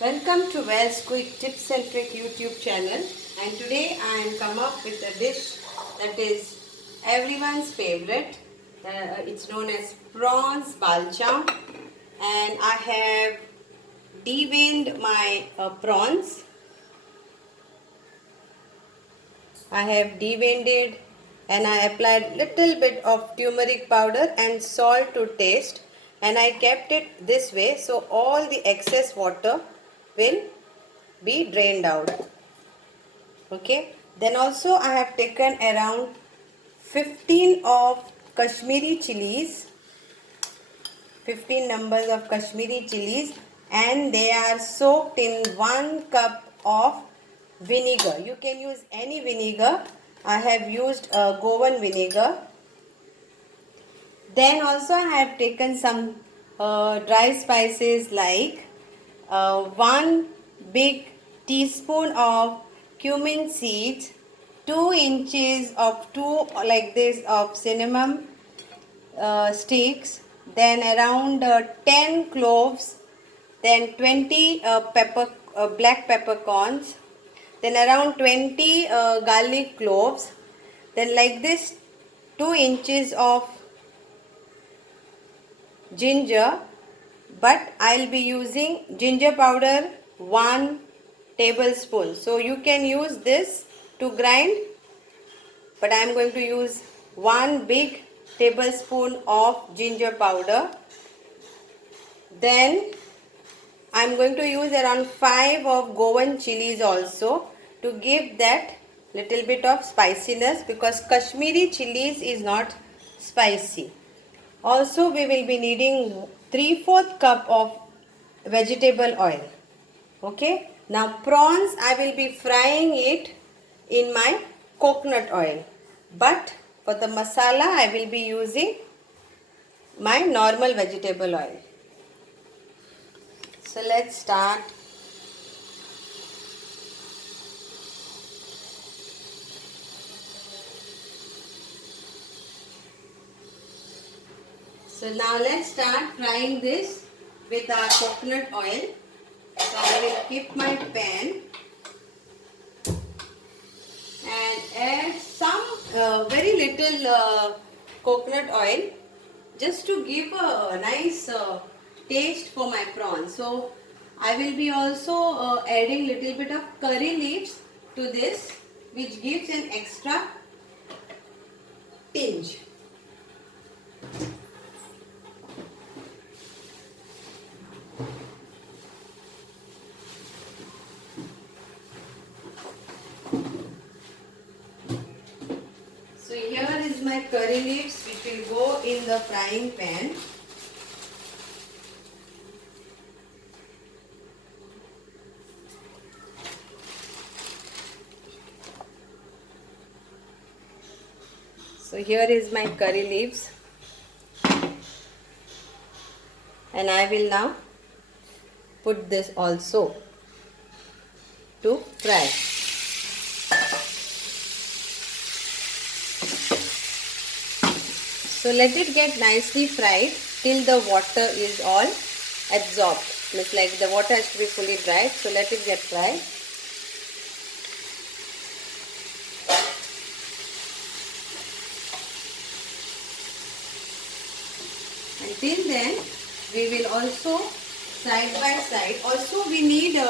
Welcome to Wells Quick Tips and Trick YouTube channel, and today I am come up with a dish that is everyone's favorite. It's known as prawns balcham, and I have deveined my prawns. I have deveined it and I applied little bit of turmeric powder and salt to taste, and I kept it this way so all the excess water will be drained out. Okay, then also I have taken around 15 of Kashmiri chilies, 15 numbers of Kashmiri chilies, and they are soaked in 1 cup of vinegar. You can use any vinegar. I have used Goan vinegar. Then also I have taken some dry spices like 1 big teaspoon of cumin seeds, 2 inches of 2 like this of cinnamon sticks, then around 10 cloves, then 20 black peppercorns, then around 20 garlic cloves, then like this 2 inches of ginger, but I'll be using ginger powder 1 tablespoon. So you can use this to grind, but I am going to use 1 big tablespoon of ginger powder. Then I am going to use around 5 of Goan chilies also to give that little bit of spiciness, because Kashmiri chilies is not spicy. Also we will be needing 3/4 cup of vegetable oil. Okay, now prawns I will be frying it in my coconut oil, but for the masala I will be using my normal vegetable oil. So let's start. So now let's start frying this with our coconut oil. So I will keep my pan and add some very little coconut oil just to give a nice taste for my prawns. So I will be also adding little bit of curry leaves to this, which gives an extra tinge. So here is my curry leaves, which will go in the frying pan. So here is my curry leaves, and I will now put this also to fry. So let it get nicely fried till the water is all absorbed. Means like the water has to be fully dried. So let it get fried. Until then, we will also side by side. Also, we need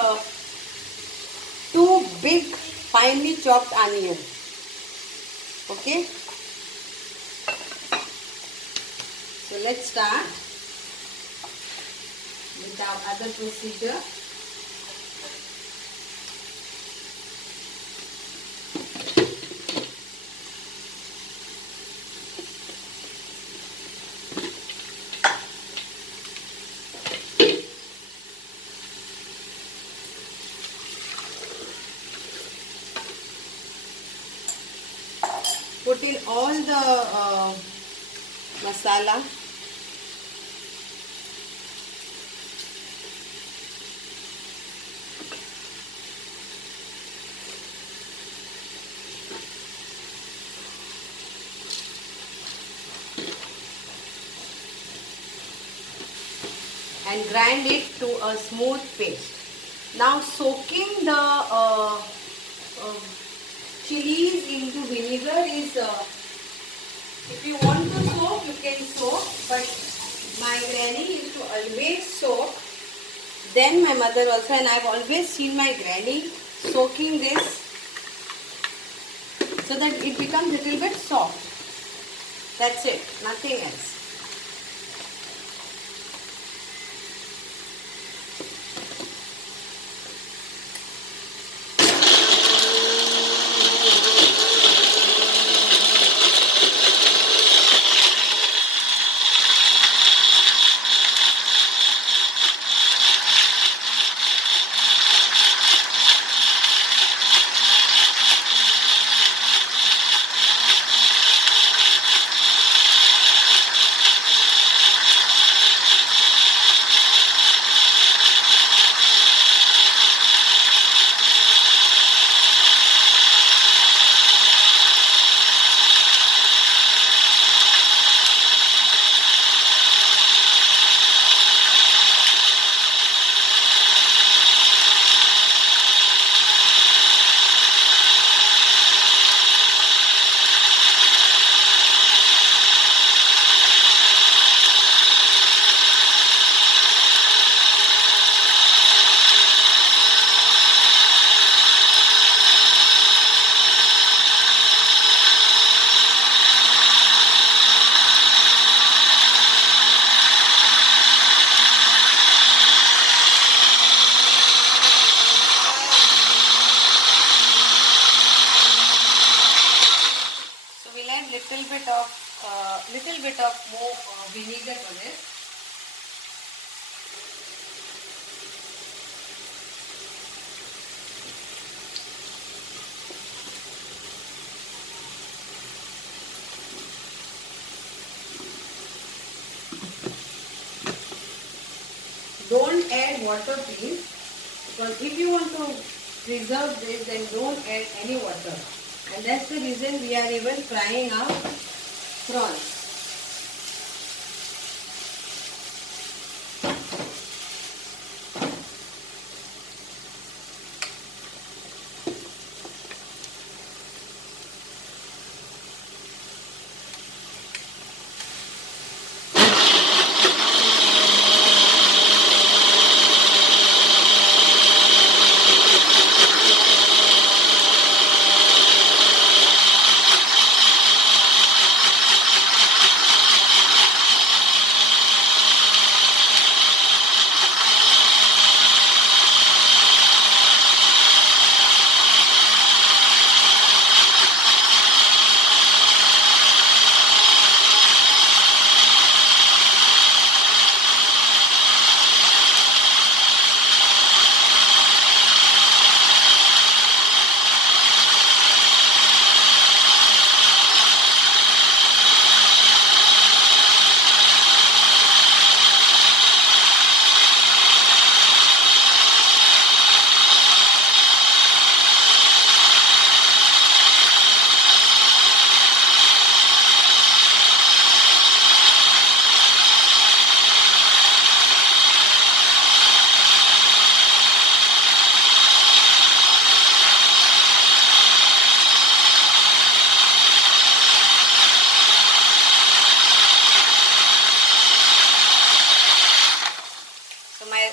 2 big finely chopped onion. Okay. So let's start with our other procedure. Put in all the masala. And grind it to a smooth paste. Now soaking the chilies into vinegar is, if you want to soak, you can soak, but my granny used to always soak. Then my mother also, and I've always seen my granny soaking this so that it becomes little bit soft. That's it, nothing else. Little bit of more vinegar to this. Don't add water, please, because if you want to preserve this, then don't add any water. And that's the reason we are even frying our prawns.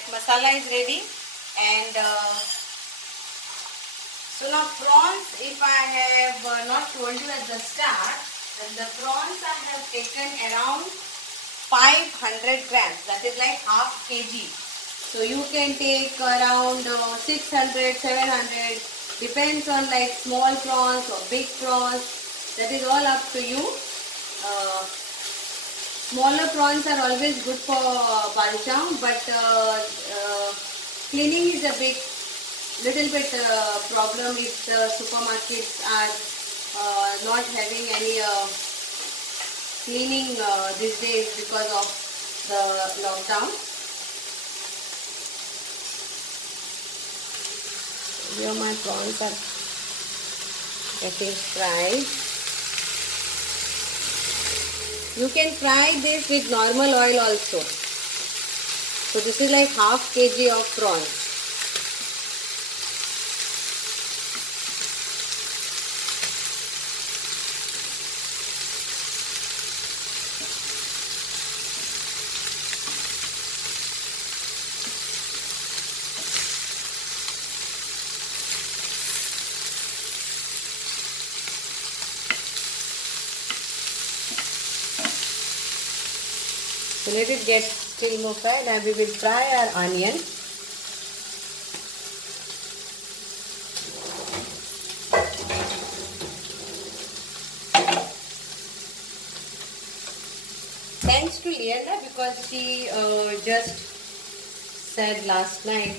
Masala is ready, and so now prawns, if I have not told you at the start, then the prawns I have taken around 500 grams, that is like half kg. So you can take around 600, 700, depends on like small prawns or big prawns, that is all up to you. Smaller prawns are always good for balcham, but cleaning is a little bit problem if the supermarkets are not having any cleaning these days because of the lockdown. Here my prawns are getting fried. You can fry this with normal oil also. So this is like half kg of prawns. So let it get still more fried. Now we will fry our onion. Thanks to Liana because she just said last night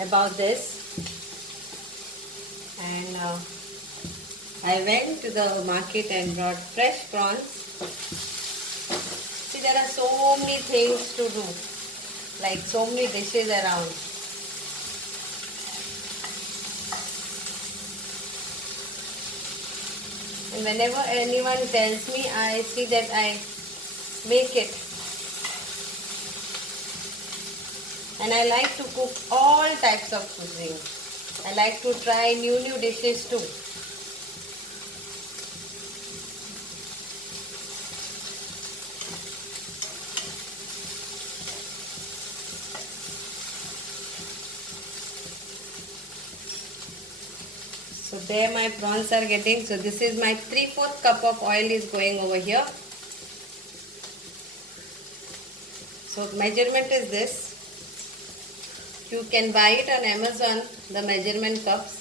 about this, and I went to the market and brought fresh prawns. See, there are so many things to do, like so many dishes around. And whenever anyone tells me, I see that I make it. And I like to cook all types of cuisine. I like to try new dishes too. So there my prawns are getting. So this is my 3/4 cup of oil is going over here. So measurement is this. You can buy it on Amazon, the measurement cups.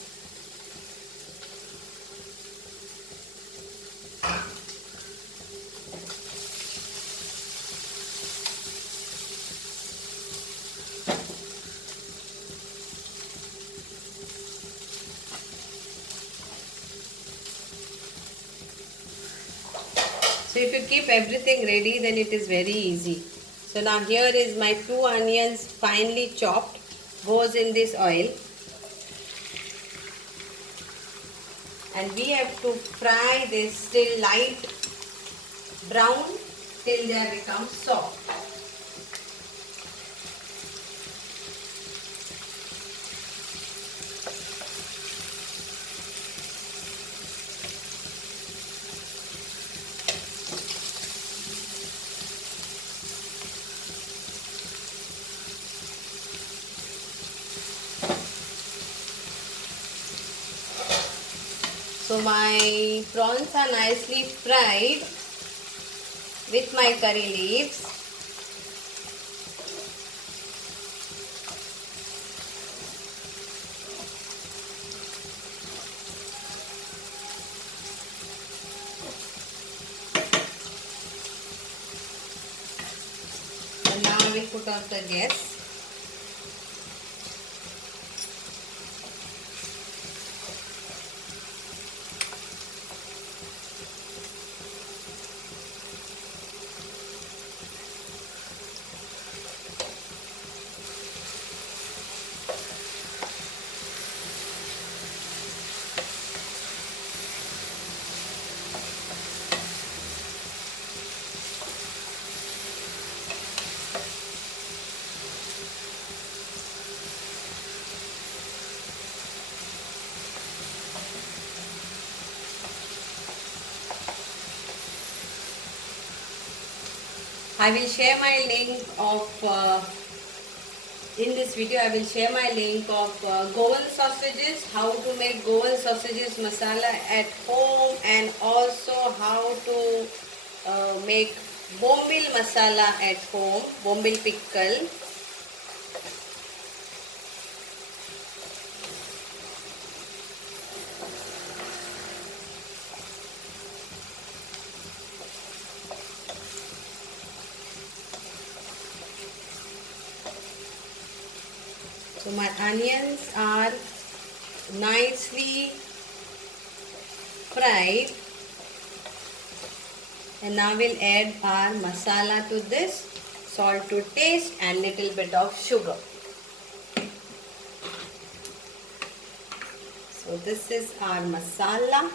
So if you keep everything ready, then it is very easy. So now here is my 2 onions finely chopped, goes in this oil. And we have to fry this till light brown till they become soft. So my prawns are nicely fried with my curry leaves. And now I will put off the gas. I will share my link of in this video. I will share my link of Goan sausages, how to make Goan sausages masala at home, and also how to make bombil masala at home, bombil pickle. So my onions are nicely fried, and now we'll add our masala to this, salt to taste and little bit of sugar. So this is our masala,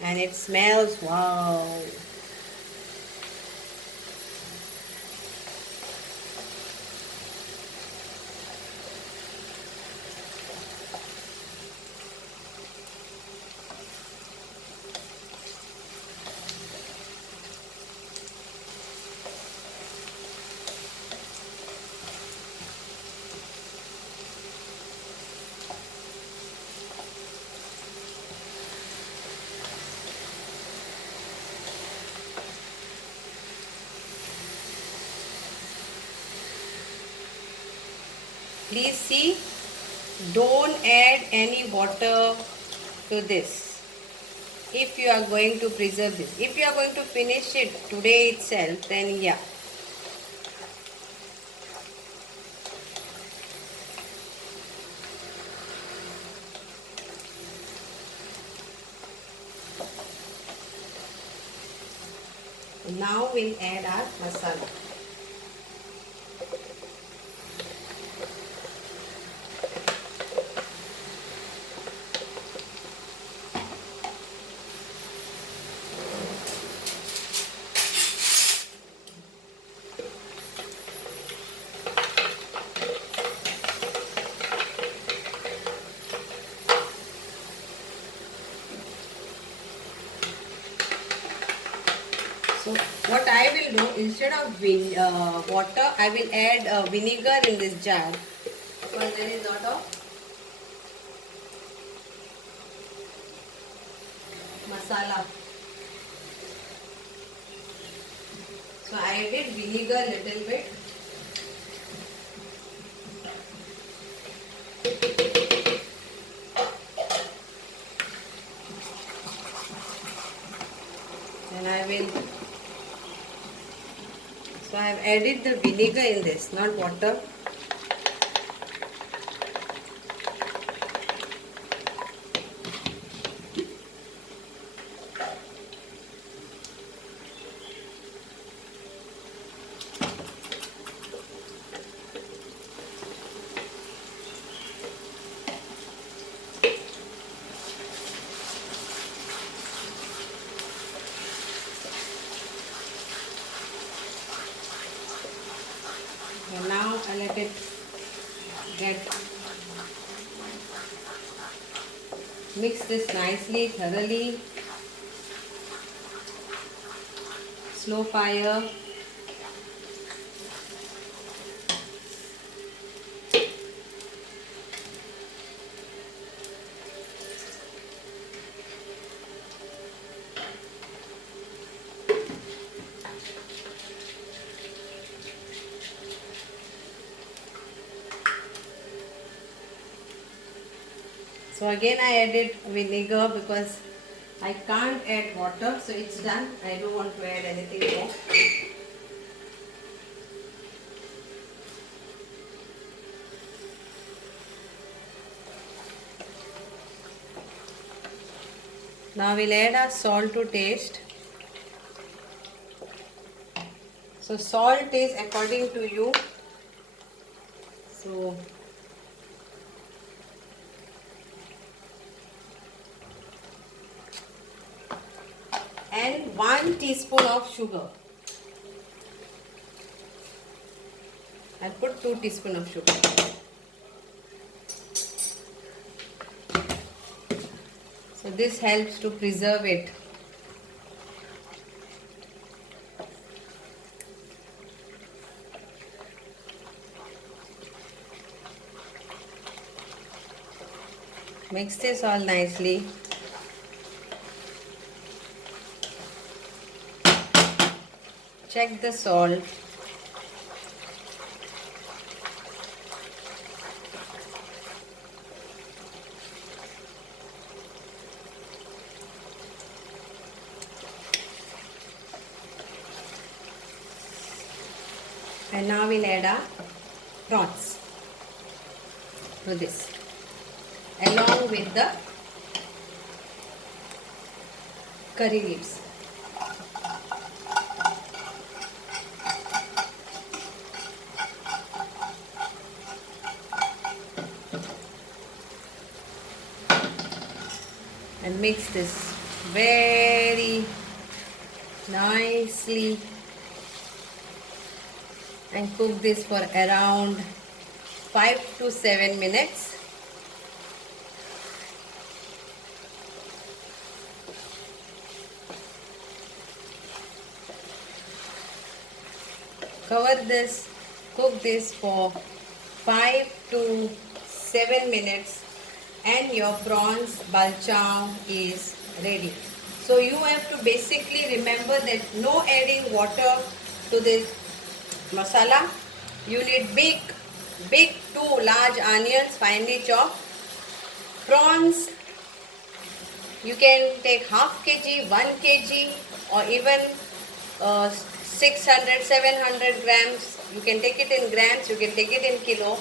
and it smells wow. Please see, don't add any water to this if you are going to preserve this. If you are going to finish it today itself, then yeah. Now we'll add our masala. So what I will do, instead of water, I will add vinegar in this jar because there is lot of masala. So I added vinegar little bit. And I will, so I have added the vinegar in this, not water. And now I let it get, mix this nicely, thoroughly, slow fire. So again I added vinegar because I can't add water, so it's done. I don't want to add anything more. Now we'll add our salt to taste. So salt is according to you. So and 1 teaspoon of sugar. I'll put 2 teaspoons of sugar. So this helps to preserve it. Mix this all nicely. Check the salt. And now we'll add our prawns to this along with the curry leaves. And mix this very nicely and cook this for around 5 to 7 minutes. Cover this, cook this for 5 to 7 minutes and your prawns balchang is ready. So you have to basically remember that no adding water to this masala. You need big 2 2 large onions finely chopped, prawns. You can take half kg, 1 kg, or even 600, 700 grams. You can take it in grams, you can take it in kilo.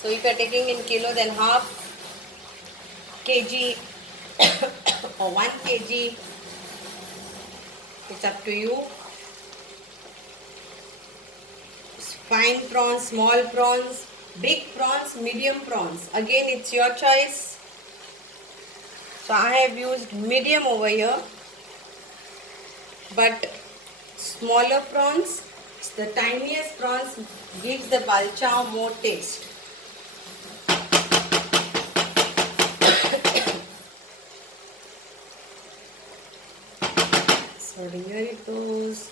So if you are taking in kilo, then half kg or 1 kg, it's up to you. Fine prawns, small prawns, big prawns, medium prawns. Again, it's your choice. So I have used medium over here, but smaller prawns, the tiniest prawns gives the balchao more taste. So here it goes.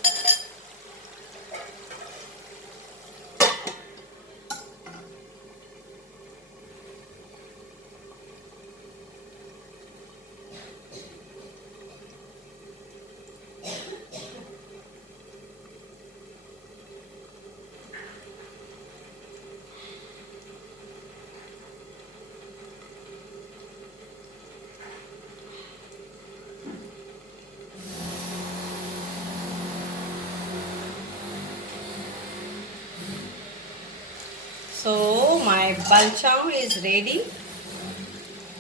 So my balchao is ready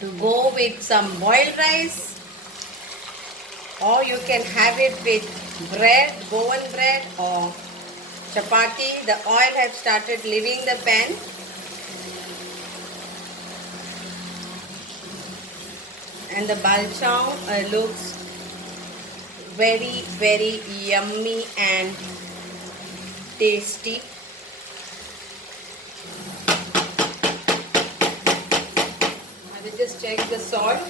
to go with some boiled rice, or you can have it with bread, bowen bread or chapati. The oil has started leaving the pan. And the balchao looks very, very yummy and tasty. I will just check the salt.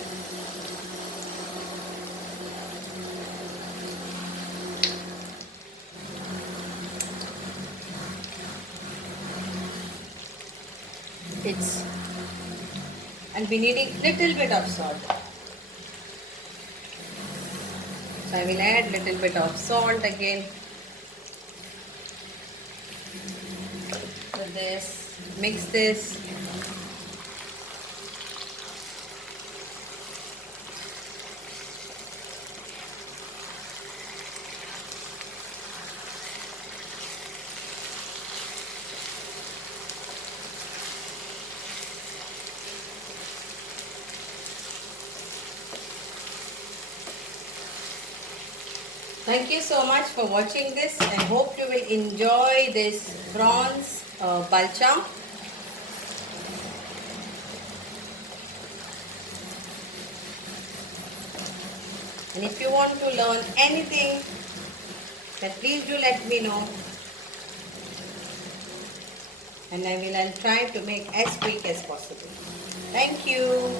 I'll be needing little bit of salt. So I will add little bit of salt again to this. Mix this. Thank you so much for watching this. I hope you will enjoy this prawns balchao. And if you want to learn anything, then please do let me know. And I'll try to make as quick as possible. Thank you.